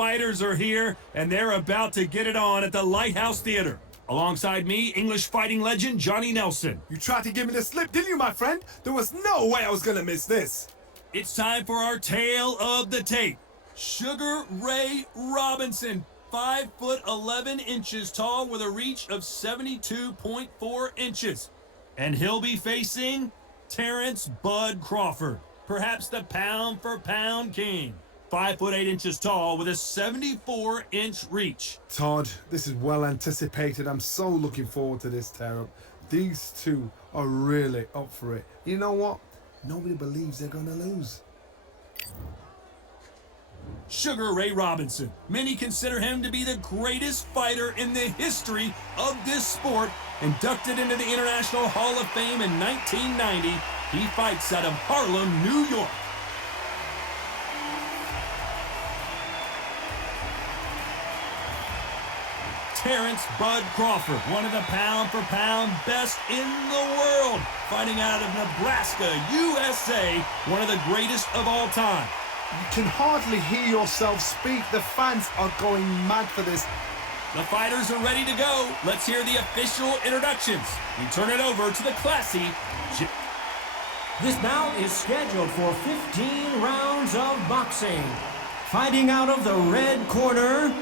fighters are here, and they're about to get it on at the Lighthouse Theater. Alongside me, English fighting legend Johnny Nelson. You tried to give me the slip, didn't you, my friend? There was no way I was gonna miss this. It's time for our tale of the tape. Sugar Ray Robinson, 5'11" tall with a reach of 72.4 inches. And he'll be facing Terence Bud Crawford, perhaps the pound-for-pound king. 5'8" tall with a 74-inch reach. Todd, this is well anticipated. I'm so looking forward to this tear-up. These two are really up for it. You know what? Nobody believes they're gonna lose. Sugar Ray Robinson. Many consider him to be the greatest fighter in the history of this sport. Inducted into the International Hall of Fame in 1990, he fights out of Harlem, New York. Terence Bud Crawford, one of the pound-for-pound best in the world, fighting out of Nebraska, USA, one of the greatest of all time. You can hardly hear yourself speak. The fans are going mad for this. The fighters are ready to go. Let's hear the official introductions. We turn it over to the classy. This bout is scheduled for 15 rounds of boxing. Fighting out of the red corner,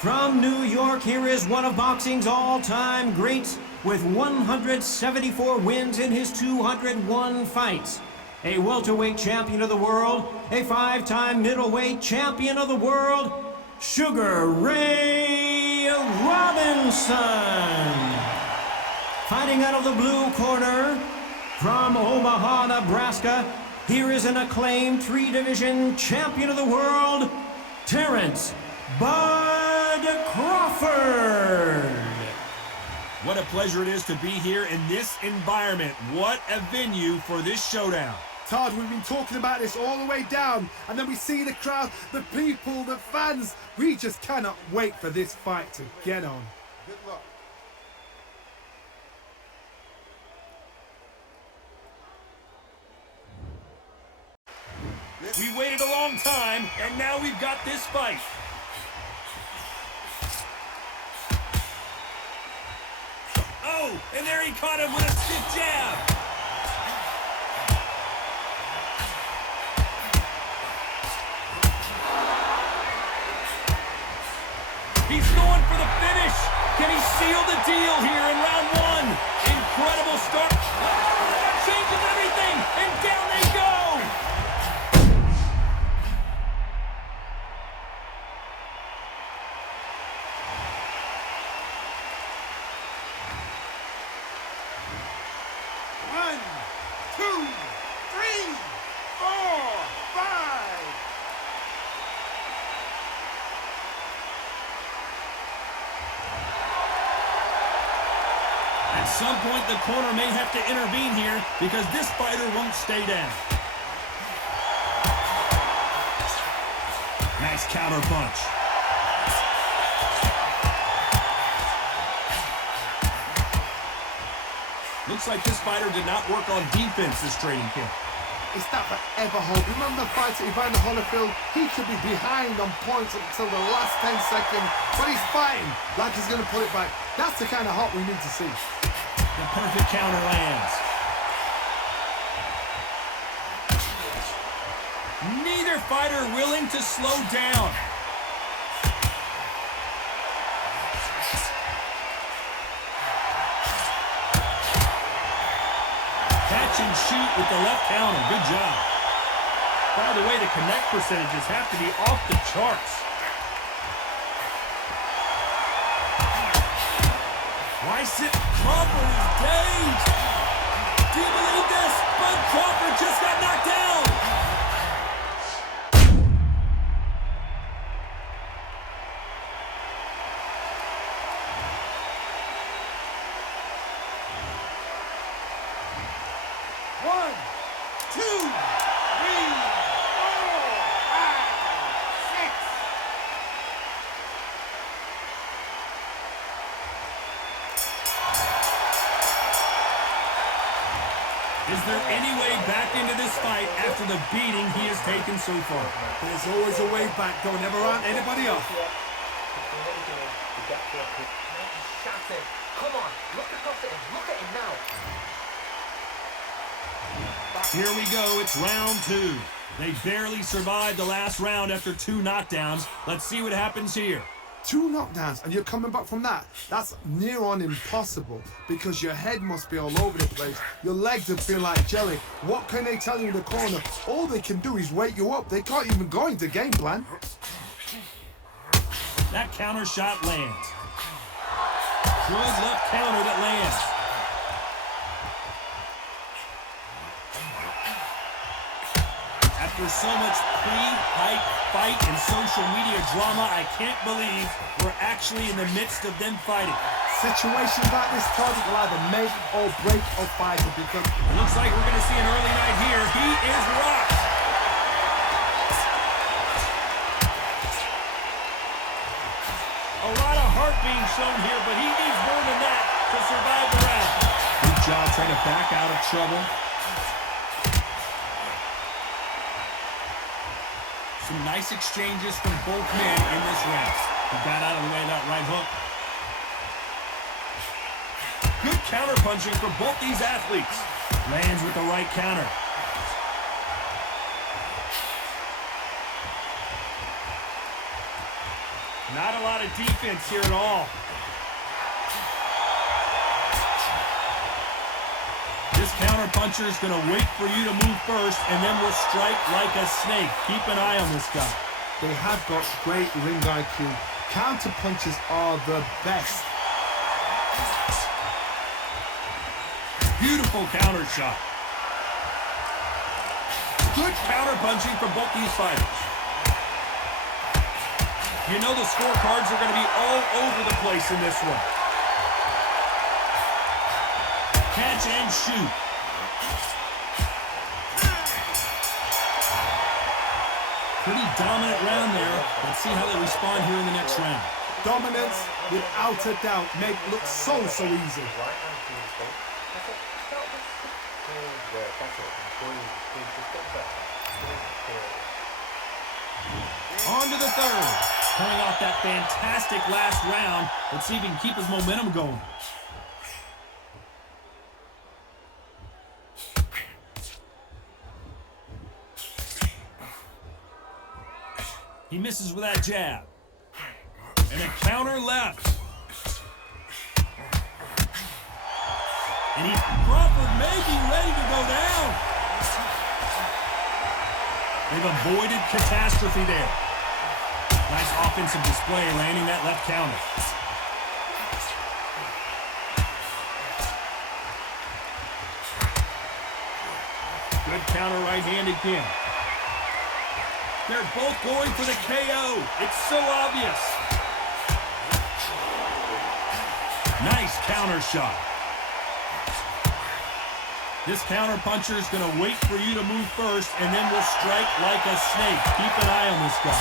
from New York, here is one of boxing's all-time greats with 174 wins in his 201 fights. A welterweight champion of the world, a 5-time middleweight champion of the world, Sugar Ray Robinson. Fighting out of the blue corner, from Omaha, Nebraska, here is an acclaimed 3-division champion of the world, Terence Bud Crawford. What a pleasure it is to be here in this environment. What a venue for this showdown. Todd, we've been talking about this all the way down, and then we see the crowd, the people, the fans. We just cannot wait for this fight to get on. Good luck. We waited a long time, and now we've got this fight. Oh, and there he caught him with a stiff jab. He's going for the finish. Can he seal the deal here in round one? Incredible start. That changes everything, and down they go. At some point, the corner may have to intervene here because this fighter won't stay down. Nice counter punch. Looks like this fighter did not work on defense this training camp. It's that forever hope. Remember the fight at Evander Holyfield? He could be behind on points until the last 10 seconds, but he's fighting like he's going to put it back. That's the kind of hope we need to see. The perfect counter lands. Neither fighter willing to slow down. Catch and shoot with the left counter. Good job. By the way, the connect percentages have to be off the charts. Crawford is dazed. Do you believe this? Bud Crawford just got knocked down. One, two, three, four, five, six. Is there any way back into this fight after the beating he has taken so far? There's always a way back. Don't ever round anybody off. Come on, look across at him. Look at him now. Here we go. It's round 2. They barely survived the last round after 2 knockdowns. Let's see what happens here. 2 knockdowns and you're coming back from that. That's near on impossible because your head must be all over the place. Your legs will feel like jelly. What can they tell you in the corner? All they can do is wake you up. They can't even go into game plan. That counter shot lands. Good left counter that lands. After so much pre-hype fight and social media drama, I can't believe we're actually in the midst of them fighting. Situations like this target will either make or break a fighter because it looks like we're going to see an early night here. He is rocked. A lot of heart being shown here, but he needs more than that to survive the round. Good job trying to back out of trouble. Some nice exchanges from both men in this round. He got out of the way of that right hook. Good counter punching for both these athletes. Lands with the right counter. Not a lot of defense here at all. This counter puncher is going to wait for you to move first and then will strike like a snake. Keep an eye on this guy. they have got great ring IQ. Counter punches are the best. Beautiful counter shot. Good counter punching from both these fighters. You know the scorecards are going to be all over the place in this one. Catch and shoot. Pretty dominant round there. Let's see how they respond here in the next round. Dominance, without a doubt, make it look so easy. On to the third. Coming off that fantastic last round. Let's see if he can keep his momentum going. He misses with that jab. And a counter left. And Crawford may be ready to go down. They've avoided catastrophe there. Nice offensive display, landing that left counter. Good counter right hand again. They're both going for the KO. It's so obvious. Nice counter shot. This counter puncher is going to wait for you to move first and then will strike like a snake. Keep an eye on this guy.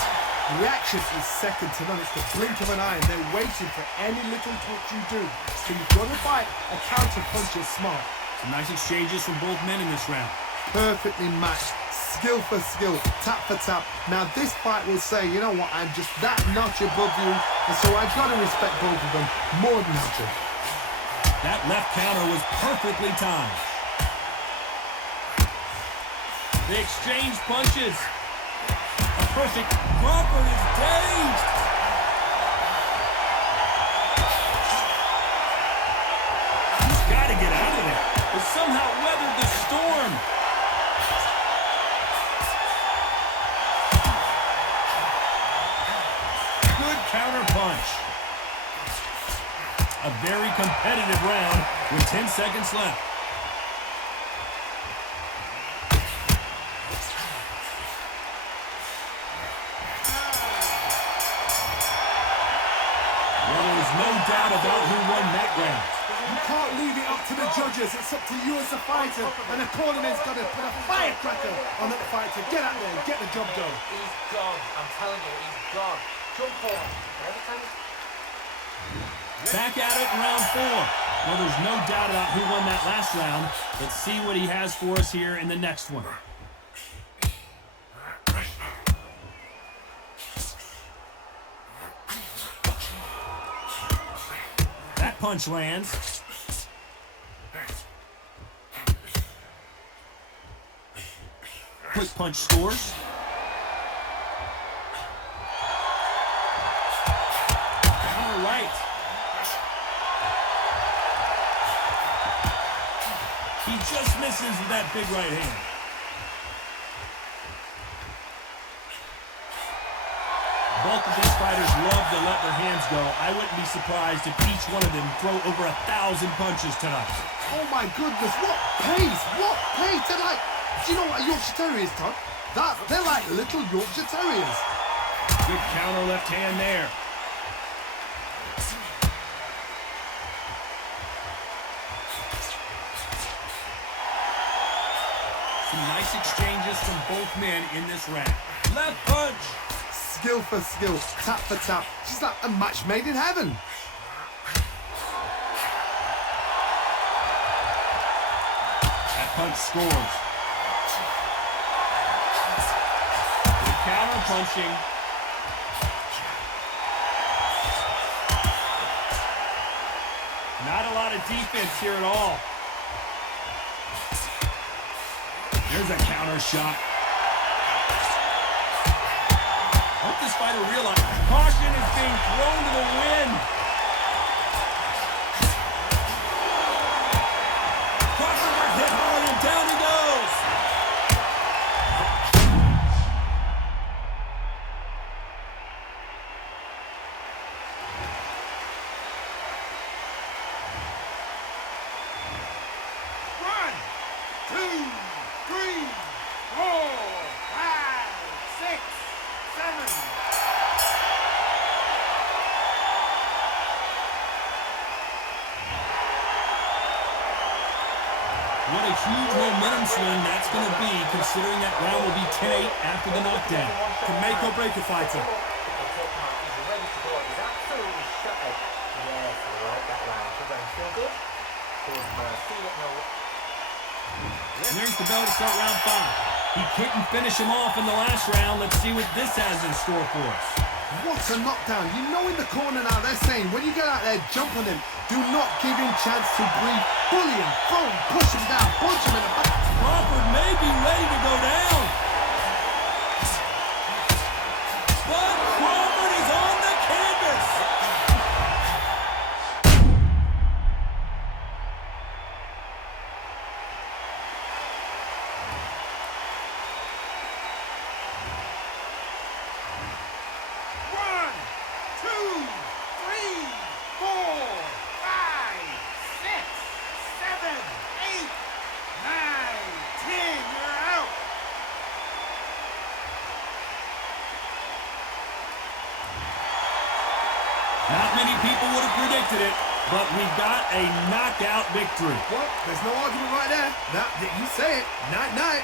Reaction is second to none. It's the blink of an eye, and they're waiting for any little touch you do. So you've got to fight a counter puncher smart. Some nice exchanges from both men in this round. Perfectly matched. Skill for skill, tap for tap. Now this fight will say, you know what, I'm just that notch above you, and so I've got to respect both of them more than nothing. That left counter was perfectly timed. They exchange punches. A perfect Crawford is dazed. He's got to get out of there. But somehow weathered the storm. Good counter punch. A very competitive round with 10 seconds left. No doubt about who won that round. You can't leave it up to the judges. It's up to you as a fighter, and the cornerman's got to put a firecracker on that fighter. Get out there and get the job done. He's gone. I'm telling you, he's gone. Jump on. Every time Back at it in round 4. Well, there's no doubt about who won that last round. Let's see what he has for us here in the next one. That punch lands. Quick punch scores. All right. He just misses with that big right hand. Both of these fighters love to let their hands go. I wouldn't be surprised if each one of them throw over 1,000 punches tonight. Oh my goodness, what pace, what pace. They're like, do you know what a Yorkshire Terrier is, Todd? They're like little Yorkshire Terriers. Good counter left hand there. Some nice exchanges from both men in this round. Left punch. Skill for skill, tap for tap. She's like a match made in heaven. That punch scores. Good counter punching. Not a lot of defense here at all. There's a counter shot. I hope this fighter realizes caution is being thrown to the wind. Crawford got hit hard and down he goes. One, two, three, 4, 5, 6, 7. What a huge momentum swing that's going to be, considering that round will be 10-8 after the knockdown. Can make or break a fighter. He's ready to go. He's absolutely shattered. Yes, I like that round. Should I feel good? See it now. And there's the bell to start round 5. He couldn't finish him off in the last round. Let's see what this has in store for us. What a knockdown. You know in the corner now they're saying, when you get out there, jump on him. Do not give him chance to breathe. Bully him, throw him, push him down, punch him in the back. Crawford may be ready to go down. But Crawford is on the canvas. One, two, three, 4, 5, 6, 7, 8, 9, 10. You're out. Not many people would have predicted it, but we got a knockout victory. Well, there's no argument right there. Now, you say it. Night, night.